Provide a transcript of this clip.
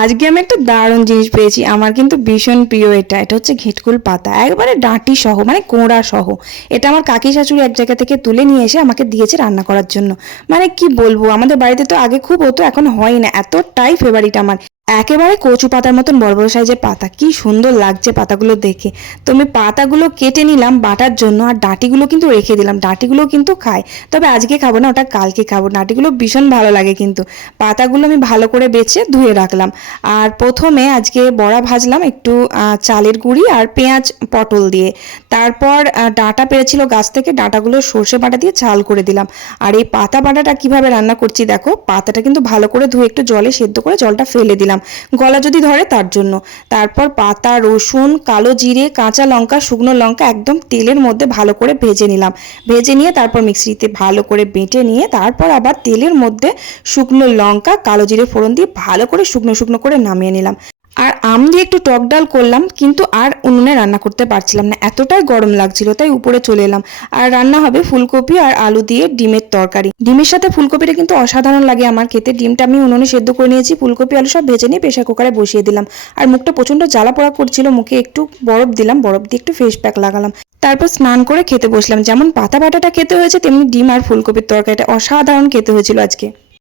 আজকে আমি একটা দারুণ জিনিস পেয়েছি। আমার কিন্তু ভীষণ প্রিয় এটা। এটা হচ্ছে ঘেটকুল পাতা। একবারে ডাঁটি সহ মানে কোঁড়া সহ। এটা আমার কাকি শাশুড়ি এক জায়গা থেকে তুলে নিয়ে এসে আমাকে দিয়েছে রান্না করার জন্য। মানে কি বলবো, আমাদের বাড়িতে তো আগে খুব হতো, এখন হয় না। এতটাই ফেভারিট আমার। একেবারে কচু পাতার মতন বড় বড় সাইজের পাতা। কি সুন্দর লাগছে পাতাগুলো দেখে। তো আমি পাতাগুলো কেটে নিলাম বাটার জন্য, আর ডাঁটিগুলো কিন্তু রেখে দিলাম। ডাঁটিগুলো কিন্তু খাই, তবে আজকে খাবো না, ওটা কালকে খাবো। ডাঁটিগুলো ভীষণ ভালো লাগে কিন্তু। পাতাগুলো আমি ভালো করে বেছে ধুয়ে রাখলাম। আর প্রথমে আজকে বড়া ভাজলাম একটু চালের গুঁড়ি আর পেঁয়াজ পটল দিয়ে। তারপর ডাঁটা পেরেছিল গাছ থেকে, ডাঁটাগুলো সর্ষে বাটা দিয়ে ঝাল করে দিলাম। আর এই পাতা বাটাটা কিভাবে রান্না করছি দেখো। পাতাটা কিন্তু ভালো করে ধুয়ে একটু জলে সেদ্ধ করে জলটা ফেলে দিলাম, গলা যদি ধরে তার জন্য। তারপর পাতা, রসুন, কালো জিরে, কাঁচা লঙ্কা, শুকনো লঙ্কা একদম তেলের মধ্যে ভালো করে ভেজে নিলাম। ভেজে নিয়ে তারপর মিক্সিতে ভালো করে বেটে নিয়ে তারপর আবার তেলের মধ্যে শুকনো লঙ্কা, কালো জিরে ফোড়ন দিয়ে ভালো করে শুকনো শুকনো করে নামিয়ে নিলাম। আর আম দিয়ে একটু টক ডাল করলাম, কিন্তু আর উনুনে রান্না করতে পারছিলাম না, এতটাই গরম লাগছিল, তাই উপরে চলে এলাম। আর রান্না হবে ফুলকপি আর আলু দিয়ে ডিমের তরকারি। ডিমের সাথে ফুলকপিটা কিন্তু অসাধারণ লাগে আমার খেতে। ডিমটা আমি উনুনে সেদ্ধ করে নিয়েছি, ফুলকপি আলু সব ভেজে নিয়ে প্রেসার কুকারে বসিয়ে দিলাম। আর মুখটা প্রচন্ড জ্বালা পোড়া করছিল, মুখে একটু বরফ দিলাম, বরফ দিয়ে একটু ফেস প্যাক লাগালাম। তারপর স্নান করে খেতে বসলাম। যেমন পাতা বাটাটা খেতে হয়েছে, তেমনি ডিম আর ফুলকপির তরকারিটা অসাধারণ খেতে হয়েছিল আজকে।